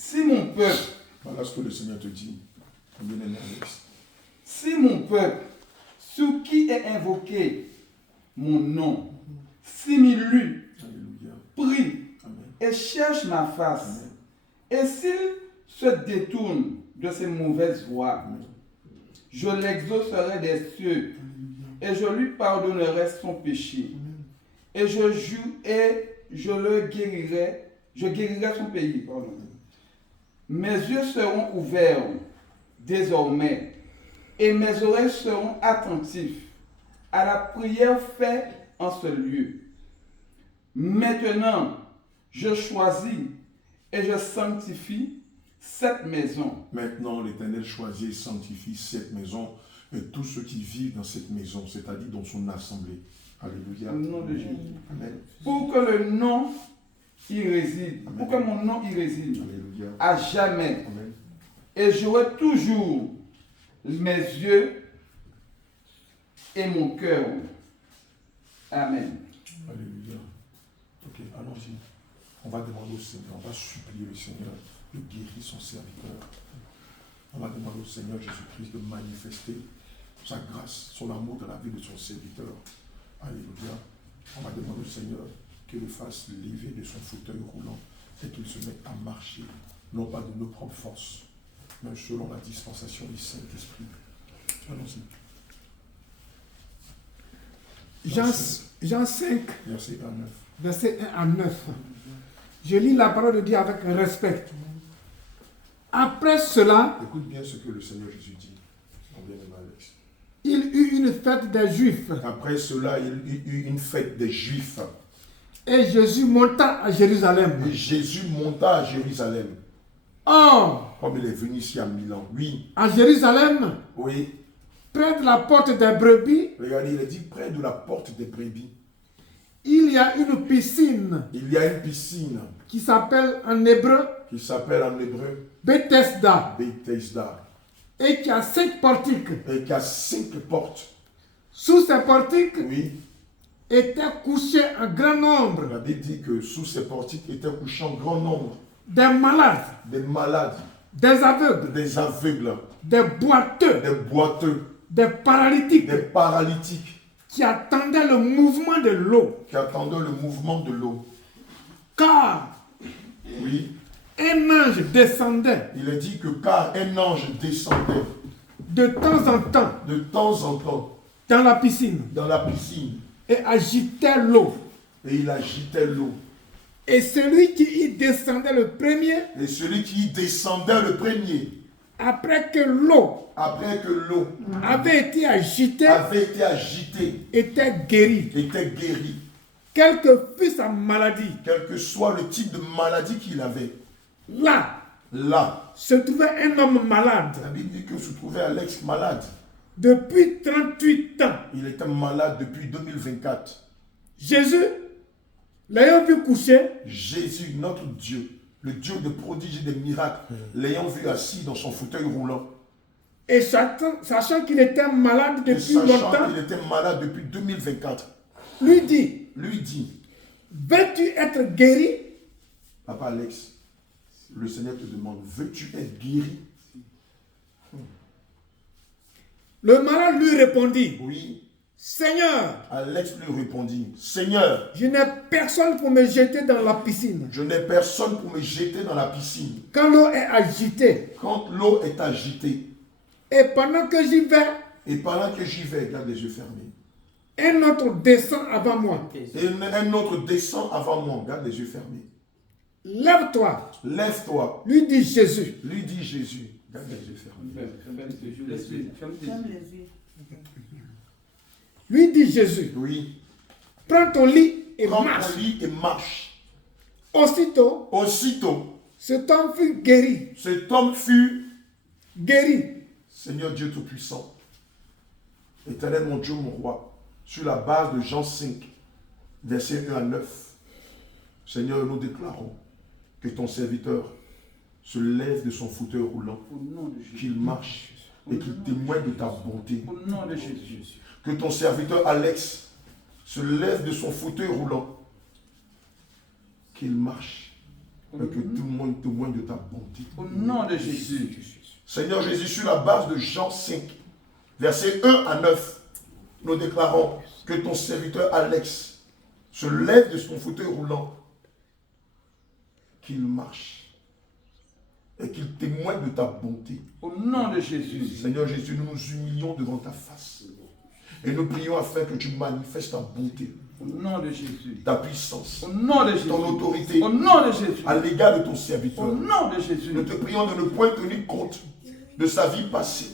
Si mon peuple, voilà ce que le Seigneur te dit, mon bien-aimé Alex. Si mon peuple, sous qui est invoqué mon nom, s'humilie, Alléluia. prie Amen. et cherche ma face, Amen. et s'il se détourne de ses mauvaises voies, Amen. je l'exaucerai des cieux et je lui pardonnerai son péché. Et je le guérirai, je guérirai son pays. Pardon. Mes yeux seront ouverts désormais et mes oreilles seront attentives à la prière faite en ce lieu. Maintenant, je choisis et je sanctifie cette maison. Maintenant, l'Éternel choisit et sanctifie cette maison et tous ceux qui vivent dans cette maison, c'est-à-dire dans son assemblée. Alléluia. Au nom de Jésus. Amen. Pour que le nom y réside, Amen. pour que mon nom y réside Alléluia. à jamais. Amen. Et j'aurai toujours mes yeux et mon cœur. Amen. Alléluia. Ok, allons-y. On va demander au Seigneur, on va supplier le Seigneur de guérir son serviteur. On va demander au Seigneur Jésus-Christ de manifester sa grâce, son amour dans la vie de son serviteur. Alléluia. On va demander au Seigneur qu'il le fasse lever de son fauteuil roulant et qu'il se mette à marcher, non pas de nos propres forces, mais selon la dispensation du Saint-Esprit. Allons-y. Jean 5, Verset 1 à 9. verset 1 à 9. Je lis la parole de Dieu avec respect. Après cela, Écoute bien ce que le Seigneur Jésus dit, mon bien-aimé Alex. il eut une fête des Juifs. Après cela, il y eut une fête des Juifs. Et Jésus monta à Jérusalem. Et Jésus monta à Jérusalem. Or, Comme il est venu ici à Milan. Oui, à Jérusalem, oui. près de la porte des brebis, Regardez, il est dit près de la porte des brebis. il y a une piscine Il y a une piscine qui s'appelle en hébreu qui s'appelle en hébreu Bethesda Bethesda et qui a 5 portiques. et qui a 5 portes. Sous ces portiques Oui, étaient couchés un grand nombre la Bible dit que sous ces portiques étaient couchés un grand nombre des malades, des malades, des aveugles, des aveugles, des boiteux, des boiteux, des paralytiques des paralytiques qui attendaient le mouvement de l'eau. qui attendaient le mouvement de l'eau. Car Oui, un ange descendait il est dit que car un ange descendait de temps en temps dans la piscine dans la piscine et agitait l'eau. et il agitait l'eau. Et celui qui y descendait le premier, Et celui qui y descendait le premier, après que l'eau après que l'eau avait été agitée, était guéri, était guéri. quelle Quelle que fût sa maladie, que soit le type de maladie qu'il avait. là Là, se trouvait un homme malade la Bible dit que se trouvait Alex malade. depuis 38 ans. Il était malade depuis 2024. Jésus, l'ayant vu coucher, Jésus, notre Dieu, le Dieu de prodiges et des miracles, l'ayant vu assis dans son fauteuil roulant, et sachant qu'il était malade et depuis sachant longtemps, qu'il était malade depuis 2024, lui dit, lui dit, veux-tu être guéri? Papa Alex, le Seigneur te demande, veux-tu être guéri? Le malade lui répondit, Oui. Seigneur, Alex lui répondit, Seigneur, je n'ai personne pour me jeter dans la piscine. je n'ai personne pour me jeter dans la piscine. Quand l'eau est agitée, Quand l'eau est agitée, et pendant que j'y vais, et pendant que j'y vais, garde les yeux fermés, un autre descend avant moi. et un autre descend avant moi, garde les yeux fermés. Lève-toi, Lève-toi, lui dit Jésus. lui dit Jésus, garde les yeux fermés. Lui dit Jésus, Oui, prends ton lit et prends marche. ton lit et marche. Aussitôt, Aussitôt, cet homme fut guéri. cet homme fut, Guéri. Seigneur Dieu Tout-Puissant, Éternel mon Dieu, mon roi, sur la base de Jean 5, versets 1 à 9, Seigneur, nous déclarons que ton serviteur se lève de son fauteuil roulant, qu'il marche et qu'il témoigne de ta bonté. Au nom de Jésus. Que ton serviteur Alex se lève de son fauteuil roulant, qu'il marche mais que tout le monde témoigne de ta bonté. Au nom de Jésus. Seigneur Jésus, sur la base de Jean 5, versets 1 à 9, nous déclarons que ton serviteur Alex se lève de son fauteuil roulant, qu'il marche et qu'il témoigne de ta bonté. Au nom de Jésus. Seigneur Jésus, nous nous humilions devant ta face et nous prions afin que tu manifestes ta bonté, Au nom de Jésus. ta puissance, Au nom de Jésus. ton autorité Au nom de Jésus. à l'égard de ton Au serviteur. nom de Jésus. Nous te prions de ne point tenir compte de sa vie passée,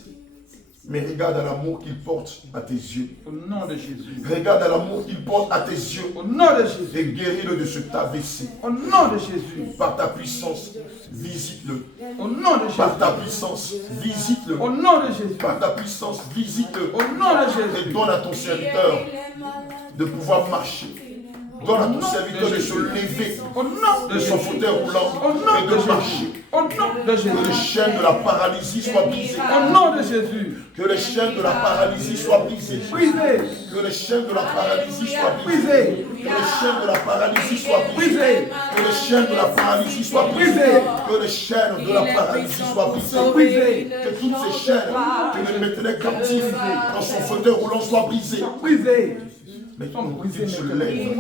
mais regarde à l'amour qu'il porte à tes yeux. Au nom de Jésus. Regarde à l'amour qu'il porte à tes yeux Au nom de Jésus. et guéris-le de ce AVC. Au nom de Jésus. Par ta puissance, visite-le. Au nom de Jésus. Par ta puissance, visite-le. Au nom de Jésus. Par ta puissance, visite-le. Au nom de Et Jésus. donne à ton serviteur de pouvoir marcher. Donne à ton serviteur de se lever Au nom de de son Jésus. fauteuil roulant Au nom et de de marcher. Jésus. Au nom de Que les Jésus. chaînes de la paralysie soient brisées. Au nom de Jésus. Que les chaînes de la paralysie soient brisées. Brisez. Que les chaînes de la paralysie soient brisées. Brisez. Que les chaînes de la paralysie soient brisées. Brisez. Que les chaînes de la paralysie soient brisées. Que les chaînes de la paralysie soient brisées. Brisez. Que toutes ces chaînes que le maintenaient captif dans son fauteuil roulant soient brisées. Brisez. Mais Sont qu'il brisés se maintenant. lève.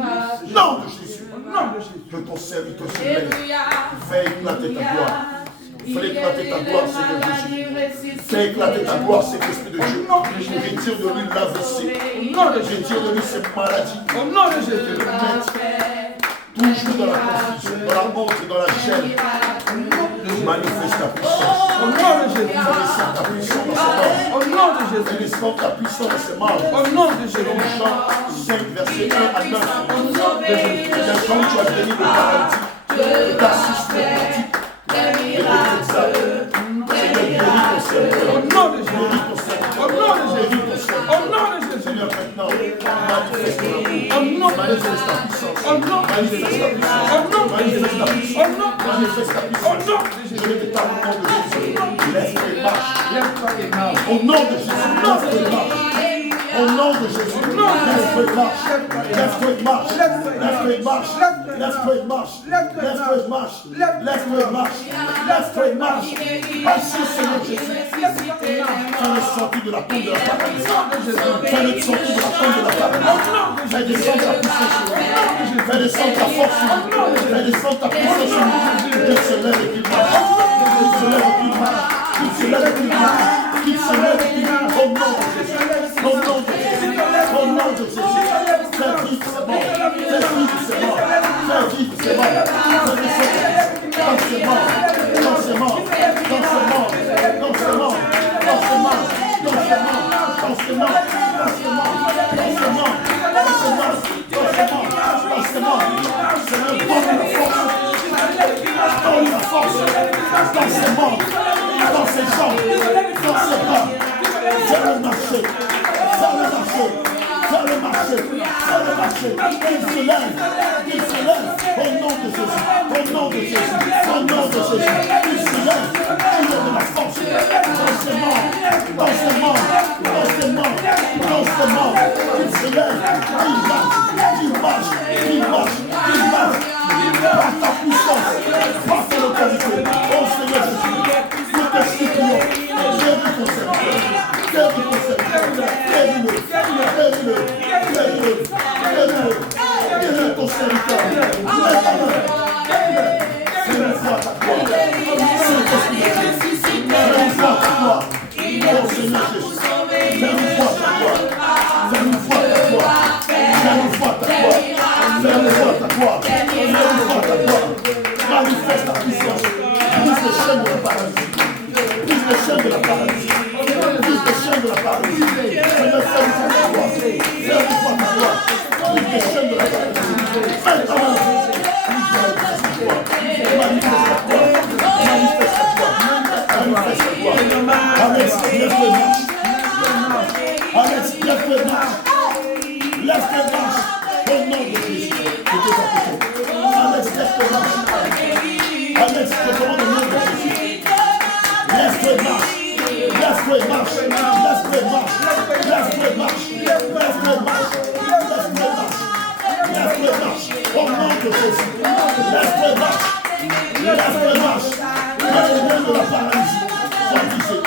Nom de Jésus. Au nom de Jésus. Que ton serviteur se lève. Fais éclater ta gloire. Fais éclater ta gloire, Seigneur Jésus. Fais éclater ta gloire, Seigneur Esprit de Dieu. Retire de lui l'AVC. Au nom de Jésus. Retire de lui ces maladies. Au nom de Que Jésus. le maître, toujours dans la confusion, dans la honte et dans la gêne, manifeste ta puissance. Au nom de Jésus. Fais descendre ta puissance dans ses membres. Au nom de Fais Jésus. descendre ta puissance dans ses membres. Au nom de Selon Jésus. Jean 5, verset 1 à 9. Au nom de Jésus. Et quand tu as guéri le paralytique, et ta suspectique, et de t'exalter, Seigneur, guéris ton serviteur. Au nom de Jésus. Guéris ton serviteur. Au nom de Jésus. Guéris ton serviteur. Au nom de Jésus. Seigneur, maintenant, manifeste ton Au amour. nom de Manifeste ta puissance. Au nom de Manifeste ta Jésus. puissance. Au nom de Manifeste ta Jésus. puissance. Au nom de Manifeste ta Au puissance. nom de Je Jésus. vais te parler au nom de Jésus. Lève-toi et marche. Lève-toi et marche. Au nom de Jésus, lève-toi et marche. Au nom de Jésus, lève-toi et marche. Lève-toi et marche. Lève-toi et marche. Lève-toi et marche. Lève-toi et marche. Lève-toi et marche. Lève-toi et marche. Agis, Seigneur Jésus. Fais le sortir de la tombe de la paralysie. Fais le sortir de la tombe de la paralysie. Fais descendre ta puissance sur lui. Fais descendre ta force sur lui. Fais descendre ta puissance sur lui. Qu'il se lève et qu'il marche. Qu'il se lève et qu'il marche. Qu'il se lève et qu'il marche. Qu'il se lève et qu'il marche. Au nom de Jésus. Au nom de Jésus. Au nom de Jésus. Fais vivre ses morts. Fais vivre ses morts. Fais vivre ses morts. Fais descendre dans ses morts. Dans ses morts. Dans ses morts. Dans ses morts. Dans ses morts. Dans ses morts. Dans ses morts. Dans ses morts. Dans ses morts. Dans ses morts. Dans ses morts. Dans ses morts. Seigneur, donne la force. Donne la force. Dans ses morts. Dans ses jambes. Dans ses bras. Fais-le marcher. Fais-le marcher. Fais-le marcher. Fais-le marcher. Qu'il se lève. Qu'il se lève. Au nom de Jésus. Au nom de Jésus. Au nom de Jésus. Qu'il se lève. Qu'il ait de la force. Dans ses morts. Dans ses morts. Dans ses morts. Dans ses morts. Qu'il se lève. Qu'il marche. Qu'il marche. Qu'il marche. Qu'il marche. Par ta puissance. Par ton autorité. Oh Seigneur Jésus. Nous te supplions. Guéris ton serviteur. Guéris ton serviteur. Guéris-le. Guéris-le. Guéris-le. Guéris-le. Guéris ton serviteur. Guéris-le. Fais-le foi à ta gloire. Saint-Esprit de Dieu. Fais-le foi à ta gloire. Oh Seigneur Jésus. Fais-le foi à ta gloire. Fais-le foi à ta gloire. Fais-le foi à ta gloire. Fais-le foi à ta gloire. Fais-le foi à ta gloire. Manifeste ta puissance. Brise les chaînes de la paralysie. Brise les chaînes de la paralysie. Brise les chaînes de la paralysie. Seigneur, fais-le foi à ta gloire. Fais-le foi à ta gloire. Brise les chaînes de la paralysie. Fais ta main. Manifeste ta gloire. Manifeste ta gloire. Manifeste ta gloire. Alex, lève-toi et marche. Alex, lève-toi et marche. Lève-toi et marche. Au nom de Jésus. Alex, lève-toi et marche. Alex, je te demande au nom de Jésus. Lève-toi et marche. Lève-toi et marche. Lève-toi et marche. Lève-toi et marche. Lève-toi et marche. Lève-toi et marche. Lève-toi et marche. Au nom de Jésus. Lève-toi et marche. Lève-toi et marche. Le lien de la paralysie soit brisé.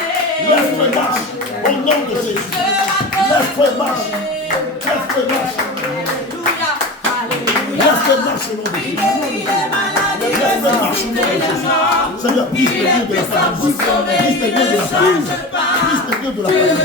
Lève-toi et marche. Au nom de Jésus. Lève-toi et marche. Lève-toi et marche. Lève-toi et marche au nom de Jésus. Lève-toi et marche au nom de Jésus. Seigneur, brise les liens de la paralysie. Brise les liens de la paralysie. Brise les liens de la paralysie.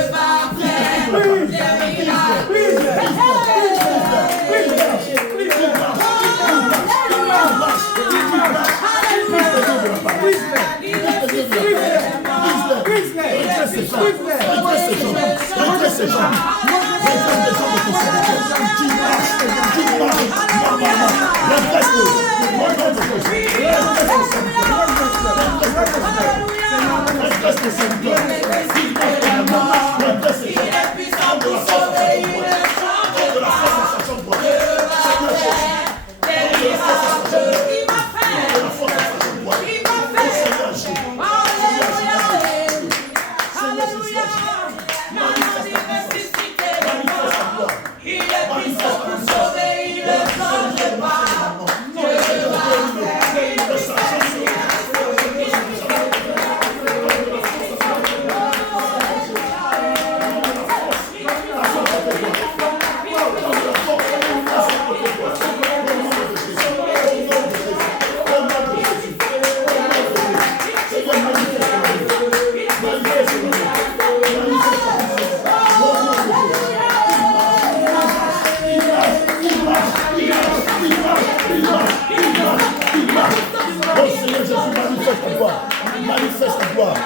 Manifeste ta gloire,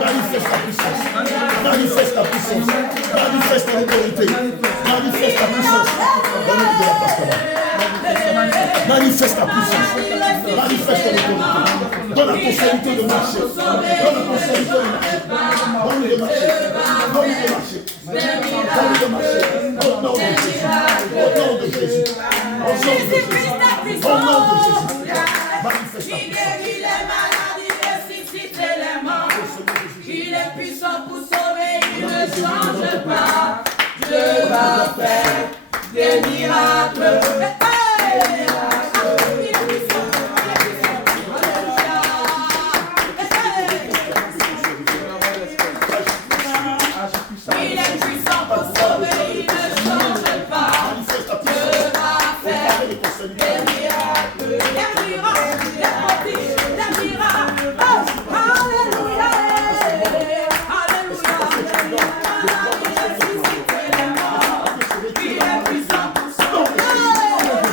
manifeste ta puissance, manifeste ta puissance, manifeste ta autorité, manifeste ta puissance. Donne-nous de la place là-bas. Manifeste ta puissance, manifeste ton autorité. Donne la possibilité de marcher, donne la possibilité de marcher, donne-nous de marcher, donne-nous de marcher, donne-nous de marcher. Au nom de Jésus, au nom de Jésus, au nom de Jésus, au nom de Jésus. Manifeste ta puissance. Il est puissant pour sauver, il ne change pas. Dieu va faire des miracles. Il est puissant pour sauver, il ne change pas. Dieu va faire des miracles. Des miracles, des prodiges, des miracles. Alléluia. Il est puissant pour sauver.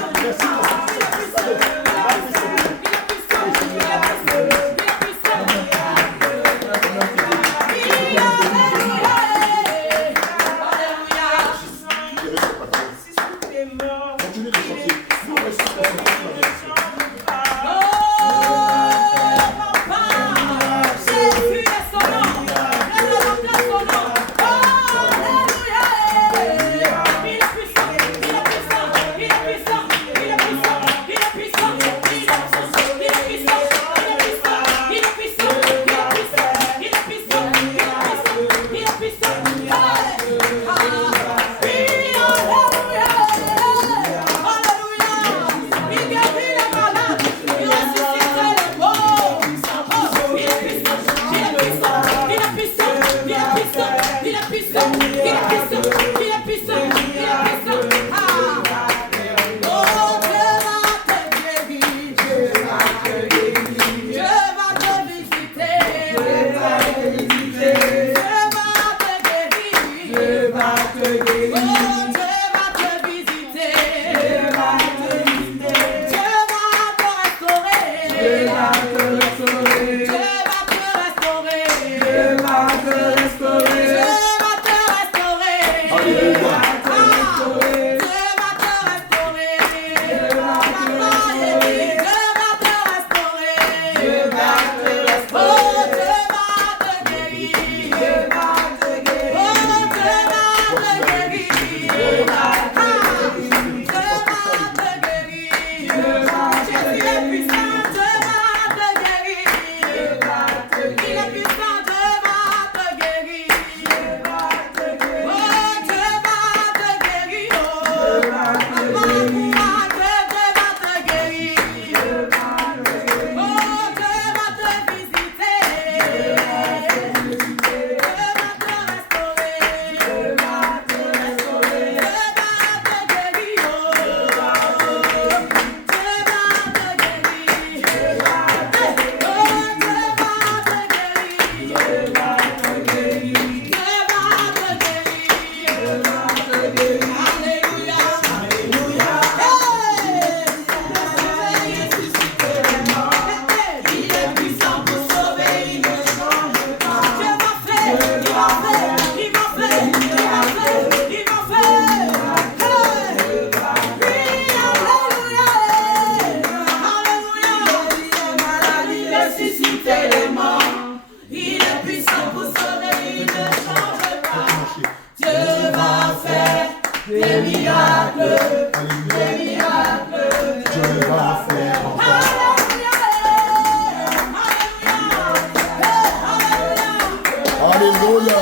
tellement. Il est puissant pour sauver, il ne change pas. Dieu va faire des miracles, des miracles. Dieu va faire encore. Alléluia.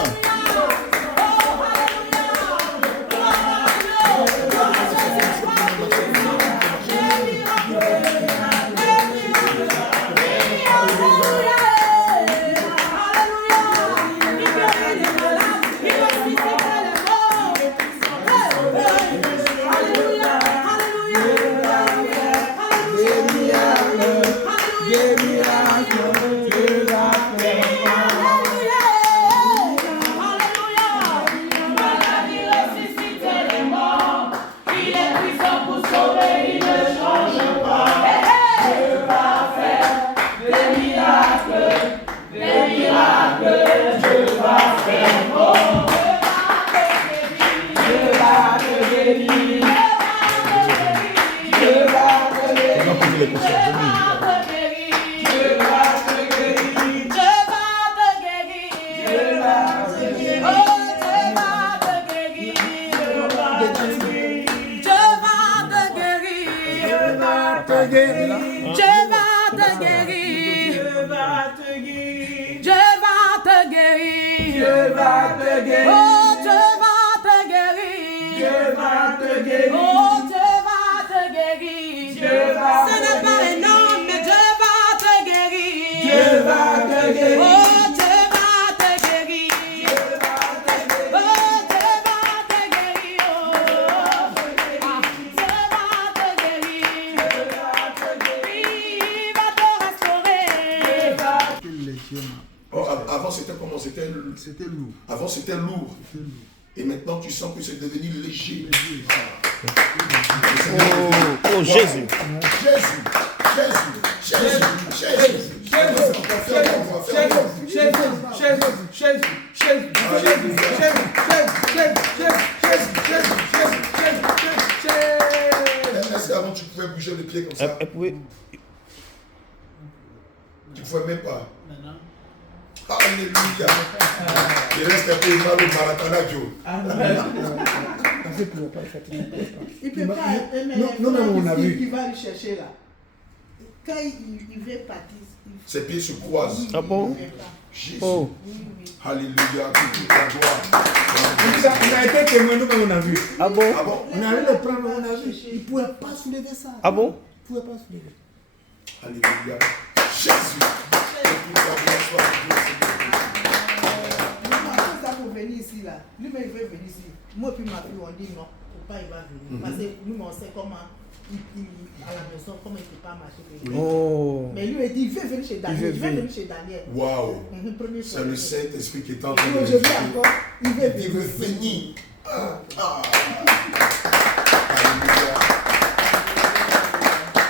C'était lourd. Avant c'était lourd. Et maintenant tu sens que c'est devenu léger. Oh Jésus. Est-ce qu'avant tu pouvais bouger les pieds comme ça? Oui. Tu ne pouvais même pas. Alléluia. Il reste un peu mal au Maracana, Joe. Il peut pas. Non, on a vu. Il va le chercher là. Quand il veut partir. Ses pieds se croisent. Ah bon? Jésus. Oh. Alléluia. Toute la gloire. Il a été témoin, nous, on a vu. Ah bon? Ah bon? On a vu le prendre, on a vu. Il ne pouvait pas soulever ça. Ah bon? Il ne pouvait pas soulever. Alléluia. Jésus. Toute la gloire soit à Dieu, Seigneur. Ça pour venir ici là. Lui-même il veut venir ici. Moi puis ma fille on dit non, faut pas il va venir. Parce que nous on sait comment à la maison comment il ne peut pas marcher. Oh. Mais lui il dit il veut venir chez Daniel. Il veut venir chez Daniel. Waouh. C'est le Saint-Esprit qui est en train de je dis encore, il veut il veut venir. Alléluia.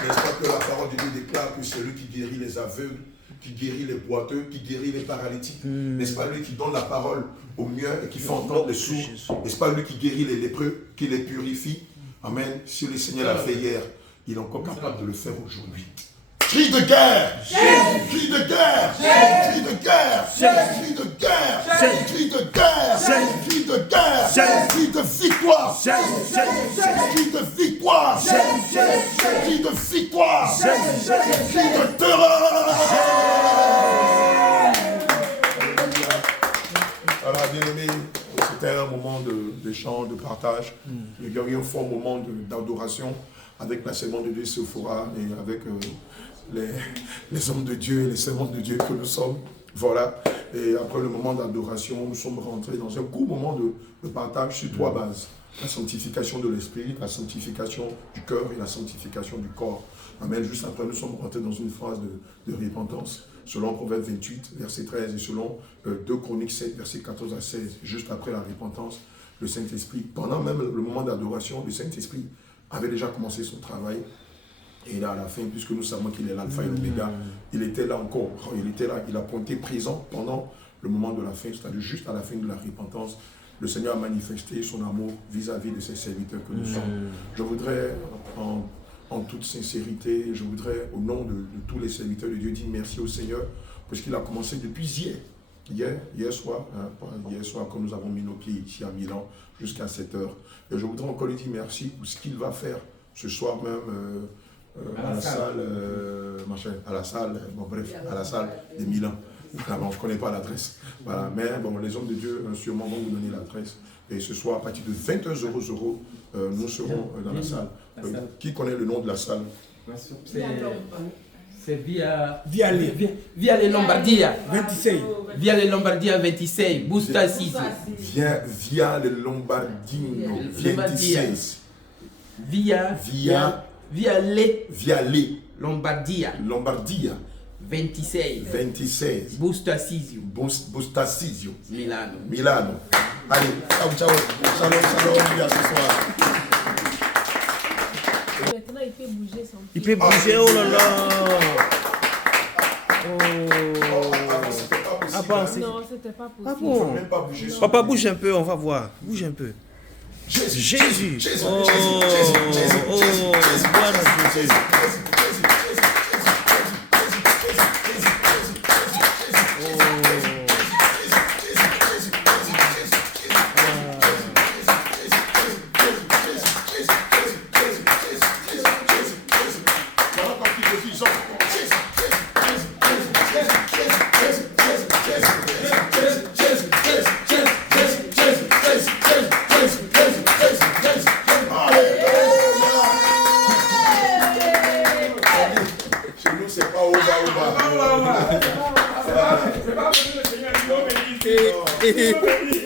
N'est-ce pas que la parole de Dieu déclare que c'est lui qui guérit les aveugles, qui guérit les boiteux, qui guérit les paralytiques. N'est-ce pas lui qui donne la parole aux muets et qui fait entendre les sourds? N'est-ce pas lui qui guérit les lépreux, qui les purifie? Amen. Si le Seigneur l'a fait hier, il est encore capable de le faire aujourd'hui. Cri de guerre! Cri de guerre! Cri de guerre! Cri de guerre! Cri de guerre! Cri de guerre! Cri de victoire! Cri de victoire! Cri de victoire! Cri de terreur! Alors, bien-aimés, c'était un moment de chant, de partage. Il y a eu un fort moment d'adoration avec l'enseignement de Dieu Sephora et avec les hommes de Dieu et les servants de Dieu que nous sommes. Voilà. Et après le moment d'adoration, nous sommes rentrés dans un court moment de partage sur trois bases. La sanctification de l'esprit, la sanctification du cœur et la sanctification du corps. Amen. Juste après, nous sommes rentrés dans une phase de repentance, selon Proverbe 28, verset 13, et selon 2 Chroniques 7, verset 14 à 16. Juste après la repentance, le Saint-Esprit, pendant même le moment d'adoration, le Saint-Esprit avait déjà commencé son travail. Et là, à la fin, puisque nous savons qu'il est l'alpha et l'oméga, il était là encore. Il était là, il a pointé présent pendant le moment de la fin, c'est-à-dire juste à la fin de la repentance. Le Seigneur a manifesté son amour vis-à-vis de ses serviteurs que nous sommes. Je voudrais, en toute sincérité, je voudrais, au nom de tous les serviteurs de Dieu, dire merci au Seigneur puisqu'il a commencé depuis hier soir, quand nous avons mis nos pieds ici à Milan, jusqu'à 7 heures. Et je voudrais encore lui dire merci pour ce qu'il va faire ce soir même à la salle, à la salle de Milan. Ah bon, je ne connais pas l'adresse. Voilà. Mais bon, les hommes de Dieu sûrement vont vous donner l'adresse. Et ce soir, à partir de 22h00, nous serons dans la salle. Qui connaît le nom de la salle? C'est via le Lombardia 26. Via le Lombardia 26, Busto Arsizio. Via le Lombardino 26. Via le Lombardia 26, Busto Arsizio, Milano. Allez, ciao. Shalom, à ce soir. Maintenant, il peut bouger son pied. Il peut bouger, oh là là. Ah bon, c'est... Non, c'était pas possible. Ah bon. Même pas bouger son Papa, bouge un peu, on va voir. Bouge un peu. Jésus. Oh, gloire à Jésus. C'est pas le Seigneur qui doit bénir.